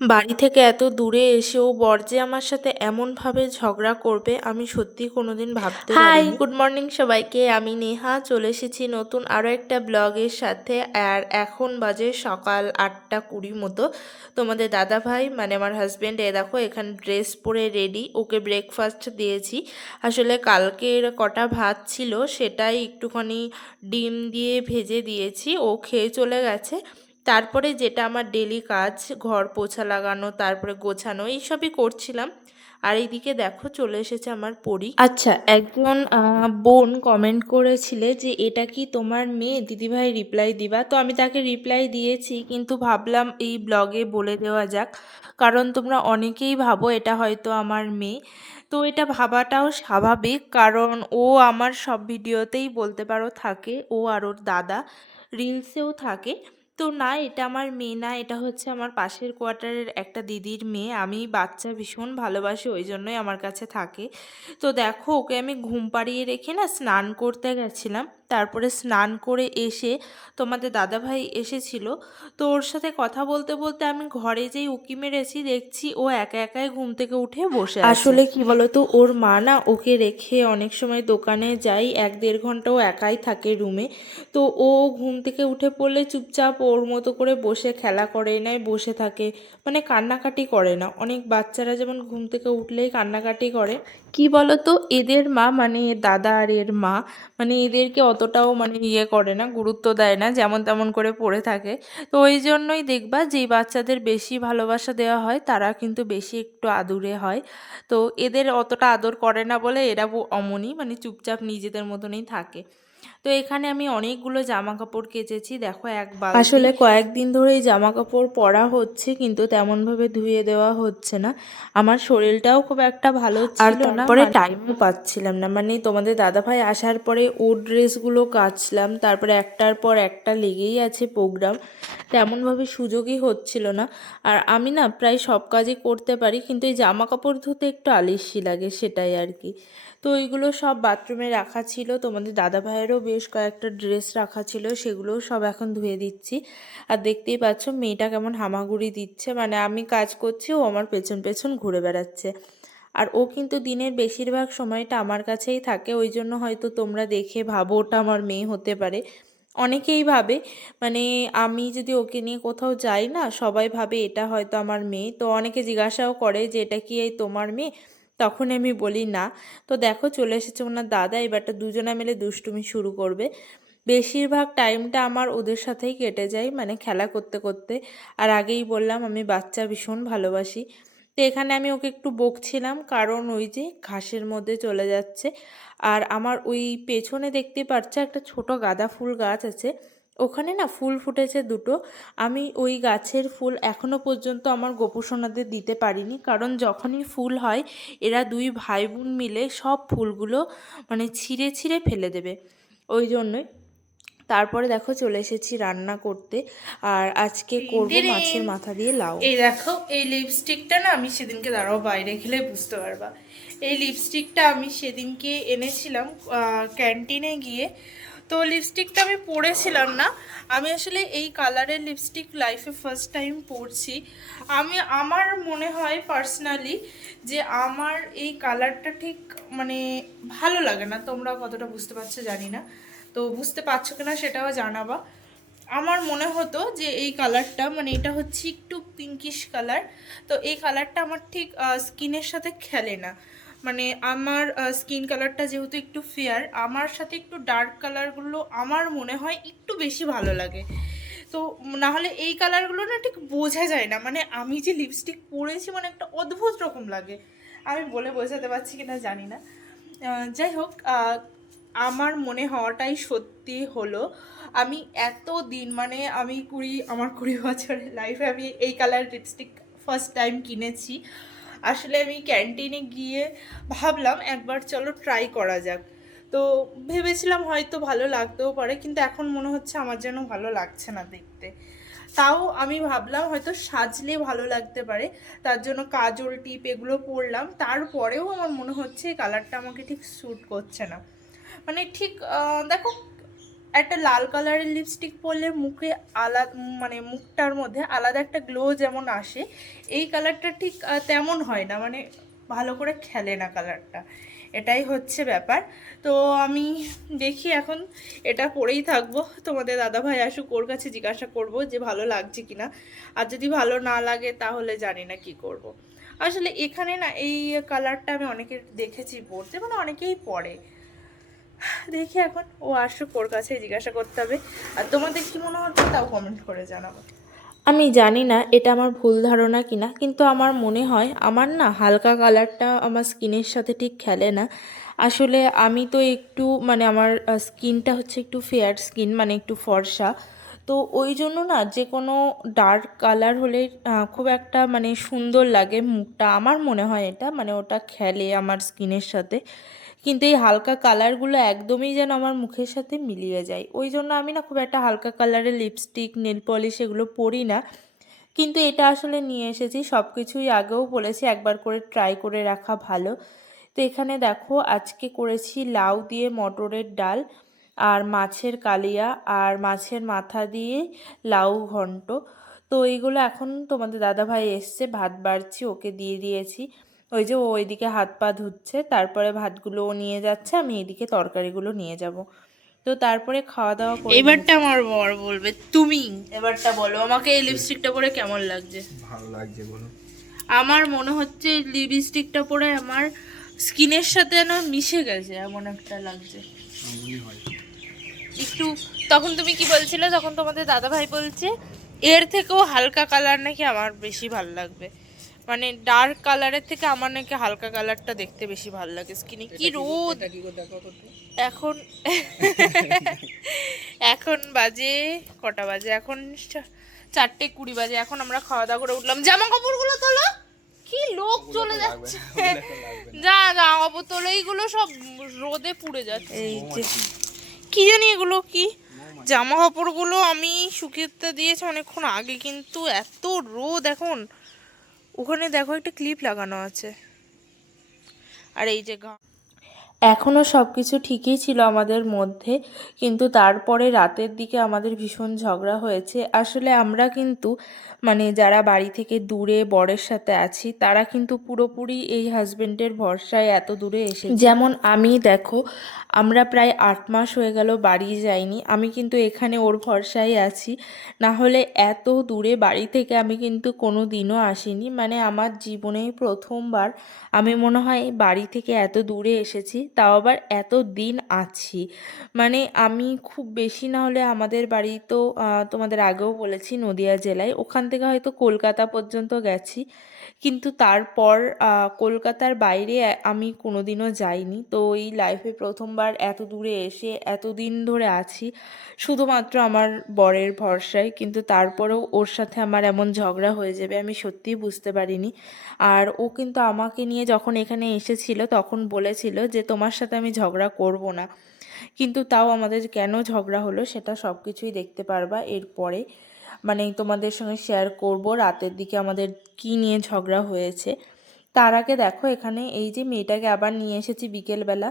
বাড়ি থেকে এত দূরে এসেও বর যে আমার সাথে এমনভাবে ঝগড়া করবে আমি সত্যিই কোনোদিন ভাবতে পারিনি। গুড মর্নিং সবাইকে, আমি নেহা চলে এসেছি নতুন আরও একটা ব্লগের সাথে। আর এখন বাজে সকাল 8:20 মতো। তোমাদের দাদা ভাই মানে আমার হাজব্যান্ড দেখো এখানে ড্রেস পরে রেডি, ওকে ব্রেকফাস্ট দিয়েছি। আসলে কালকের কটা ভাত ছিল সেটাই একটুখানি ডিম দিয়ে ভেজে দিয়েছি, ও খেয়ে চলে গেছে। তারপরে যেটা আমার ডেলি কাজ, ঘর পোছা লাগানো তারপরে গোছানো এইসবই করছিলাম। আর এইদিকে দেখো চলে এসেছে আমার পরী। আচ্ছা, একজন বোন কমেন্ট করেছিলে যে এটা কি তোমার মেয়ে, দিদিভাই রিপ্লাই দিবা। তো আমি তাকে রিপ্লাই দিয়েছি, কিন্তু ভাবলাম এই ব্লগে বলে দেওয়া যাক, কারণ তোমরা অনেকেই ভাবো এটা হয়তো আমার মেয়ে। তো এটা ভাবাটাও স্বাভাবিক, কারণ ও আমার সব ভিডিওতেই বলতে পারো থাকে, ও আর ওর দাদা রিলসেও থাকে। তো না, এটা আমার মেয়ে না, এটা হচ্ছে আমার পাশের কোয়ার্টারের একটা দিদির মেয়ে। আমি বাচ্চা ভীষণ ভালোবাসি, ওই জন্যই আমার কাছে থাকে। তো দেখো ওকে আমি ঘুম পাড়িয়ে রেখে না স্নান করতে গেছিলাম। তারপরে স্নান করে এসে তোমাদের দাদাভাই এসেছিল, তো ওর সাথে কথা বলতে বলতে আমি ঘরে যেই উকি মেরেছি দেখছি ও একা একাই ঘুম থেকে উঠে বসে আছে। আসলে কি বলতো, ওর মা না ওকে রেখে অনেক সময় দোকানে যাই, 1-1.5 ঘন্টা ও একাই থাকে রুমে। তো ও ঘুম থেকে উঠে পড়লে চুপচাপ ওর মতো করে বসে খেলা করে, নাই বসে থাকে, মানে কান্নাকাটি করে না। অনেক বাচ্চারা যেমন ঘুম থেকে উঠলেই কান্নাকাটি করে, কি বলতো এদের মা মানে দাদা আর এর মা মানে এদেরকে অতটাও মানে ইয়ে করে না, গুরুত্ব দেয় না, যেমন তেমন করে পড়ে থাকে। তো ওই জন্যই দেখবা যেই বাচ্চাদের বেশি ভালোবাসা দেওয়া হয় তারা কিন্তু বেশি একটু আদুরে হয়। তো এদের অতটা আদর করে না বলে এরা অমনই মানে চুপচাপ নিজেদের মতনই থাকে। তো এখানে আমি অনেকগুলো জামা কাপড় কেচেছি, দেখো এক বালতি। আসলে কয়েকদিন ধরেই জামা কাপড় পরা হচ্ছে, কিন্তু তেমনভাবে ধুয়ে দেওয়া হচ্ছে না। আমার শরীরটাও খুব একটা ভালো ছিল না, তারপরে টাইমও পাচ্ছিলাম না। মানে তোমাদের দাদাভাই আসার পরে ওর ড্রেসগুলো কাচলাম, তারপরে একটার পর একটা লেগেই আছে প্রোগ্রাম, তেমনভাবে সুযোগই হচ্ছিল না। আর আমি না প্রায় সব কাজই করতে পারি, কিন্তু এই জামা কাপড় ধুতে একটু আলস্যি লাগে, সেটাই আর কি। তো ওইগুলো সব বাথরুমে রাখা ছিল, তোমাদের দাদা ভাইয়েরও বেশ কয়েকটা ড্রেস রাখা ছিল, সেগুলোও সব এখন ধুয়ে দিচ্ছি। আর দেখতেই পাচ্ছ মেয়েটা কেমন হামাগুড়ি দিচ্ছে, মানে আমি কাজ করছি ও আমার পেছন পেছন ঘুরে বেড়াচ্ছে। আর ও কিন্তু দিনের বেশিরভাগ সময়টা আমার কাছেই থাকে, ওই জন্য হয়তো তোমরা দেখে ভাবো ওটা আমার মেয়ে হতে পারে। অনেকেই ভাবে, মানে আমি যদি ওকে নিয়ে কোথাও যাই না সবাই ভাবে এটা হয়তো আমার মেয়ে। তো অনেকে জিজ্ঞাসাও করে যে এটা কি এই তোমার মেয়ে, তখন আমি বলি না। তো দেখো চলে এসেছে ওনার দাদা, এবারটা দুজনে মিলে দুষ্টুমি শুরু করবে। বেশিরভাগ টাইমটা আমার ওদের সাথেই কেটে যায়, মানে খেলা করতে করতে। আর আগেই বললাম আমি বাচ্চা ভীষণ ভালোবাসি। তো এখানে আমি ওকে একটু বকছিলাম, কারণ ওই যে ঘাসের মধ্যে চলে যাচ্ছে। আর আমার ওই পেছনে দেখতে পাচ্ছ একটা ছোট গাঁদা ফুল গাছ আছে, ওখানে না ফুল ফুটেছে দুটো। আমি ওই গাছের ফুল এখনো পর্যন্ত আমার গোপুসোনাদের দিতে পারিনি, কারণ যখনই ফুল হয় এরা দুই ভাই বোন মিলে সব ফুলগুলো মানে ছিঁড়ে ছিঁড়ে ফেলে দেবে, ওই জন্যই। তারপরে দেখো চলে এসেছি রান্না করতে, আর আজকে করব মাছের মাথা দিয়ে লাউ। এই দেখো এই লিপস্টিকটা না আমি সেদিনকে, দাঁড়াও বাইরে খেলে বুঝতে পারবা, এই লিপস্টিকটা আমি সেদিনকে এনেছিলাম ক্যান্টিনে গিয়ে। তো লিপস্টিকটা আমি পরেছিলাম না, আমি আসলে এই কালারের লিপস্টিক লাইফে ফার্স্ট টাইম পরছি। আমার মনে হয় পার্সোনালি যে আমার এই কালারটা ঠিক মানে ভালো লাগে না, তোমরা কতটা বুঝতে পারছো জানি না, তো বুঝতে পারছো কিনা সেটাও জানাবা। আমার মনে হতো যে এই কালারটা মানে এটা হচ্ছে একটু পিঙ্কিশ কালার, তো এই কালারটা আমার ঠিক স্কিনের সাথে খেলে না। মানে আমার স্কিন কালারটা যেহেতু একটু ফেয়ার, আমার সাথে একটু ডার্ক কালারগুলো আমার মনে হয় একটু বেশি ভালো লাগে। তো না হলে এই কালারগুলো না ঠিক বোঝা যায় না, মানে আমি যে লিপস্টিক পরেছি মানে একটা অদ্ভুত রকম লাগে, আমি বলে বোঝাতে পারছি কিনা জানি না। যাই হোক, আমার মনে হওয়াটাই সত্যি হলো। আমি এত দিন মানে আমি আমার 20 বছরের লাইফে আমি এই কালার লিপস্টিক ফার্স্ট টাইম কিনেছি। আসলে আমি ক্যান্টিনে গিয়ে ভাবলাম একবার চলো ট্রাই করা যাক। তো ভেবেছিলাম হয়তো ভালো লাগতেও পারে, কিন্তু এখন মনে হচ্ছে আমার যেন ভালো লাগছে না দেখতে। তাও আমি ভাবলাম হয়তো সাজলে ভালো লাগতে পারে, তার জন্য কাজল টিপ এগুলো পরলাম। তারপরেও আমার মনে হচ্ছে এই কালারটা আমাকে ঠিক স্যুট করছে না। মানে ঠিক দেখো একটা লাল কালারের লিপস্টিক পরলে মুখে আলাদা, মানে মুখটার মধ্যে আলাদা একটা গ্লো যেমন আসে, এই কালারটা ঠিক তেমন হয় না, মানে ভালো করে খেলে না কালারটা, এটাই হচ্ছে ব্যাপার। তো আমি দেখি এখন এটা পরেই থাকবো, তোমাদের দাদাভাই আসুক, ওর কাছে জিজ্ঞাসা করব যে ভালো লাগছে কিনা, আর যদি ভালো না লাগে তাহলে জানি না কি করব। আসলে এখানে না এই কালারটা আমি অনেকে দেখেছি পরতে, মানে অনেকেই পরে, দেখি এখন ও আসুক, ওর কাছে জিজ্ঞাসা করতে হবে। আর তোমাদের কি মনে হচ্ছে তাও কমেন্ট করে জানাবো। আমি জানি না এটা আমার ভুল ধারণা কিনা, কিন্তু আমার মনে হয় আমার না হালকা কালারটা আমার স্কিনের সাথে ঠিক খেলে না। আসলে আমি তো একটু মানে আমার স্কিনটা হচ্ছে একটু ফেয়ার স্কিন, মানে একটু ফর্সা, তো ওই জন্য না যে কোনো ডার্ক কালার হলে খুব একটা মানে সুন্দর লাগে মুখটা, আমার মনে হয় এটা, মানে ওটা খেলে আমার স্কিনের সাথে। কিন্তু এই হালকা কালারগুলো একদমই যেন আমার মুখের সাথে মিলিয়ে যায়, ওই জন্য আমি না খুব একটা হালকা কালারের লিপস্টিক, নেল পলিশ এগুলো পরি না। কিন্তু এটা আসলে নিয়ে এসেছি, সব কিছুই আগেও বলেছি একবার করে ট্রাই করে রাখা ভালো। তো এখানে দেখো আজকে করেছি লাউ দিয়ে মটরের ডাল, আর মাছের কালিয়া, আর মাছের মাথা দিয়ে লাউ ঘন্ট। তো এইগুলো এখন তোমাদের দাদাভাই এসছে, ভাত বাড়ছি, ওকে দিয়ে দিয়েছি। ওই যে ও ওইদিকে হাত পা ধুচ্ছে, তারপরে ভাতগুলো ও নিয়ে যাচ্ছে, আমি এদিকে তরকারিগুলো নিয়ে যাব। তো তারপরে খাওয়া দাওয়া করে এবারটা আমার বর বলবে, তুমি এবারটা বলো আমাকে এই লিপস্টিকটা পরে কেমন লাগছে। ভালো লাগছে বলো। আমার মনে হচ্ছে লিপস্টিকটা পরে আমার স্কিনের সাথে যেন মিশে গেছে, এমন একটা লাগছে একটু। তখন তুমি কি বলছিলে, তখন তোমাদের দাদা ভাই বলছে এর থেকেও হালকা কালার নাকি আমার বেশি ভালো লাগবে, মানে ডার্ক কালারের থেকে আমার নাকি হালকা কালারটা দেখতে বেশি ভালো লাগে স্কিনে। কি রোদ এখন এখন বাজে কটা বাজে, এখন 4:20 বাজে, এখন আমরা খাওয়া দাওয়া করে উঠলাম, জামা কাপড়গুলো তোলো, কি লোক চলে যাচ্ছে, যা জামা কাপড় তোলো, এইগুলো সব রোদে পুড়ে যাচ্ছে। এই যে কি জানি এগুলো কি, জামা কাপড়গুলো আমি শুকিয়ে দিয়েছি অনেকক্ষণ আগে, কিন্তু এত রোদ এখন। ওখানে দেখো একটা ক্লিপ লাগানো আছে, আর এই যে এখনও সব কিছু ঠিকই ছিল আমাদের মধ্যে, কিন্তু তারপরে রাতের দিকে আমাদের ভীষণ ঝগড়া হয়েছে। আসলে আমরা কিন্তু মানে যারা বাড়ি থেকে দূরে বরের সাথে আছি, তারা কিন্তু পুরোপুরি এই হাজবেন্ডের ভরসায় এত দূরে এসেছি। যেমন আমি দেখো, আমরা প্রায় 8 মাস হয়ে গেল বাড়ি যাইনি, আমি কিন্তু এখানে ওর ভরসায় আছি, না হলে এত দূরে বাড়ি থেকে আমি কিন্তু কোনো দিনও আসিনি। মানে আমার জীবনে প্রথমবার আমি মনে হয় বাড়ি থেকে এত দূরে এসেছি, তাও আবার এত দিন আছি। মানে আমি খুব বেশি না হলে আমাদের বাড়ি তো তোমাদের আগেও বলেছি নদিয়া জেলায়, ওখান থেকে হয়তো কলকাতা পর্যন্ত গেছি, কিন্তু তারপর কলকাতার বাইরে আমি কোনোদিনও যাইনি। তো এই লাইফে প্রথমবার এত দূরে এসে এতদিন ধরে আছি শুধুমাত্র আমার বরের ভরসায়, কিন্তু তারপরেও ওর সাথে আমার এমন ঝগড়া হয়ে যাবে আমি সত্যিই বুঝতে পারিনি। আর ও কিন্তু আমাকে নিয়ে যখন এখানে এসেছিল তখন বলেছিল যে তোমার সাথে আমি ঝগড়া করব না, কিন্তু তাও আমাদের কেন ঝগড়া হলো সেটা সব কিছুই দেখতে পারবা এরপরে, মানে তোমাদের সঙ্গে শেয়ার করব রাতের দিকে আমাদের কি নিয়ে ঝগড়া হয়েছে। তার আগে দেখো এখানে এই যে মেয়েটাকে আবার নিয়ে এসেছি বিকেলবেলা,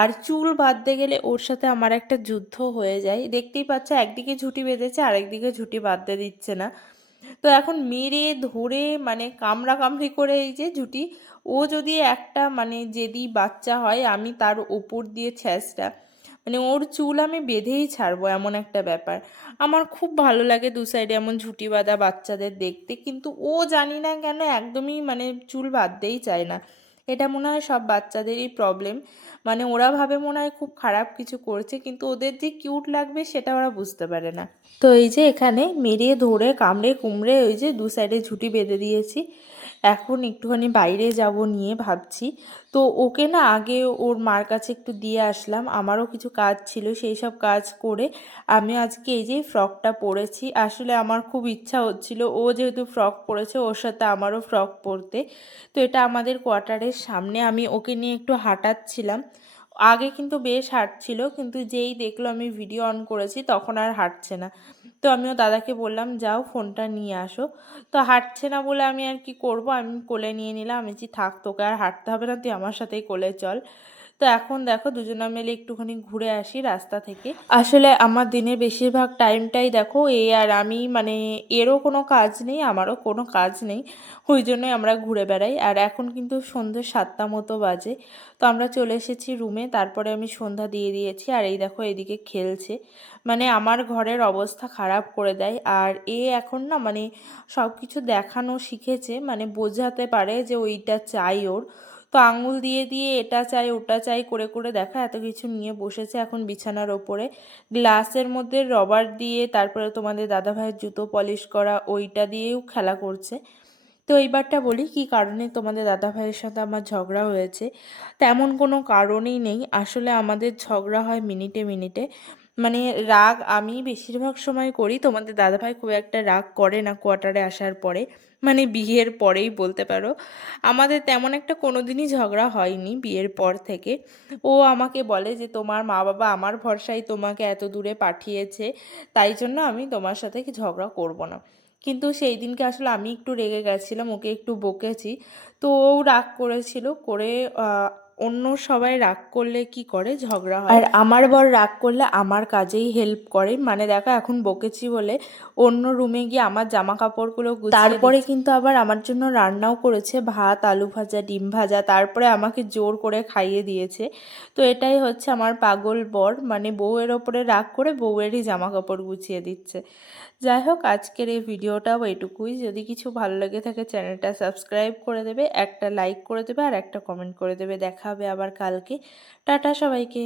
আর চুল বাঁধতে গেলে ওর সাথে আমার একটা যুদ্ধ হয়ে যায়, দেখতেই পাচ্ছ একদিকে ঝুঁটি বেঁধেছে আরেকদিকে ঝুঁটি বাঁধতে দিচ্ছে না। তো এখন মেরে ধরে মানে কামড়া কামড়ি করে এই যে ঝুঁটি, ও যদি একটা মানে জেদি বাচ্চা হয় আমি তার ওপর দিয়ে ছ্যাঁচটা, মানে ওর চুল আমি বেঁধেই ছাড়বো এমন একটা ব্যাপার। আমার খুব ভালো লাগে দু সাইডে এমন ঝুঁটি বাঁধা বাচ্চাদের দেখতে, কিন্তু ও জানি না কেন একদমই মানে চুল বাঁধতেই চায় না। এটা মনে হয় সব বাচ্চাদেরই প্রবলেম, মানে ওরা ভাবে মনে হয় খুব খারাপ কিছু করছে, কিন্তু ওদের যে কিউট লাগবে সেটা ওরা বুঝতে পারে না। তো এই যে এখানে মেরে ধরে কামড়ে কুমড়ে ওই যে দু সাইডে ঝুঁটি বেঁধে দিয়েছি, এখন একটুখানি বাইরে যাব নিয়ে ভাবছি। তো ওকে না আগে ওর মার কাছে একটু দিয়ে আসলাম, আমারও কিছু কাজ ছিল, সেই সব কাজ করে আমি আজকে এই যে ফ্রকটা পরেছি। আসলে আমার খুব ইচ্ছা হচ্ছিল, ও যেহেতু ফ্রক পরেছে ওর সাথে আমারও ফ্রক পরতে। তো এটা আমাদের কোয়ার্টারের সামনে, আমি ওকে নিয়ে একটু হাঁটাচ্ছিলাম, আগে কিন্তু বেশ হাঁটছিল, কিন্তু যেই দেখলো আমি ভিডিও অন করেছি তখন আর হাঁটছে না। তো আমিও দাদাকে বললাম যাও ফোনটা নিয়ে আসো, তো হাঁটছে না বলে আমি আর কি করব, আমি কোলে নিয়ে নিলাম, আমি যে থাক তোকে আর হাঁটতে হবে না, তুই আমার সাথেই কোলে চল। তো এখন দেখো দুজনা মিলে একটুখানি ঘুরে আসি রাস্তা থেকে। আসলে আমার দিনের বেশিরভাগ টাইমটাই দেখো আর আমি মানে এরও কোনো কাজ নেই, আমারও কোনো কাজ নেই, ওই জন্যই আমরা ঘুরে বেড়াই। আর এখন কিন্তু সন্ধ্যে 7টা মতো বাজে। তো আমরা চলে এসেছি রুমে, তারপরে আমি সন্ধ্যা দিয়ে দিয়েছি। আর এই দেখো এদিকে খেলছে, মানে আমার ঘরের অবস্থা খারাপ করে দেয়। আর এখন না মানে সব কিছু দেখানো শিখেছে, মানে বোঝাতে পারে যে ওইটা চাই ওর। তো আঙুল দিয়ে দিয়ে এটা চাই ওটা চাই করে করে দেখা এত কিছু নিয়ে বসেছে এখন বিছানার ওপরে। গ্লাসের মধ্যে রবার দিয়ে, তারপরে তোমাদের দাদাভাইয়ের জুতো পলিশ করা ওইটা দিয়েও খেলা করছে। তো এইবারটা বলি কি কারণে তোমাদের দাদাভাইয়ের সাথে আমার ঝগড়া হয়েছে। তেমন কোনো কারণই নেই, আসলে আমাদের ঝগড়া হয় মিনিটে মিনিটে। মানে রাগ আমি বেশিরভাগ সময় করি, তোমাদের দাদাভাই খুব একটা রাগ করে না কোয়ার্টারে আসার পরে, মানে বিয়ের পরেই বলতে পারো। আমাদের তেমন একটা কোনো দিনই ঝগড়া হয়নি বিয়ের পর থেকে। ও আমাকে বলে যে তোমার মা বাবা আমার ভরসায় তোমাকে এত দূরে পাঠিয়েছে, তাই জন্য আমি তোমার সাথে কি ঝগড়া করব না। কিন্তু সেই দিনকে আসলে আমি একটু রেগে গেছিলাম, ওকে একটু বকেছি। তো ও রাগ করেছিল করে, অন্য সবাই রাগ করলে কি করে ঝগড়া হয়, আর আমার বর রাগ করলে আমার কাজেই হেল্প করে। মানে দেখো এখন বকেছি বলে অন্য রুমে গিয়ে আমার জামা কাপড়গুলো গুছিয়ে তারপরে কিন্তু আবার আমার জন্য রান্নাও করেছে, ভাত আলু ভাজা ডিম ভাজা, তারপরে আমাকে জোর করে খাইয়ে দিয়েছে। তো এটাই হচ্ছে আমার পাগল বর, মানে বউয়ের ওপরে রাগ করে বউয়েরই জামা কাপড় গুছিয়ে দিচ্ছে। যাই হোক আজকের এই ভিডিওটাও এটুকুই। যদি কিছু ভালো লেগে থাকে চ্যানেলটা সাবস্ক্রাইব করে দেবে, একটা লাইক করে দেবে আর একটা কমেন্ট করে দেবে। দেখা হবে আবার কালকে। টাটা সবাইকে।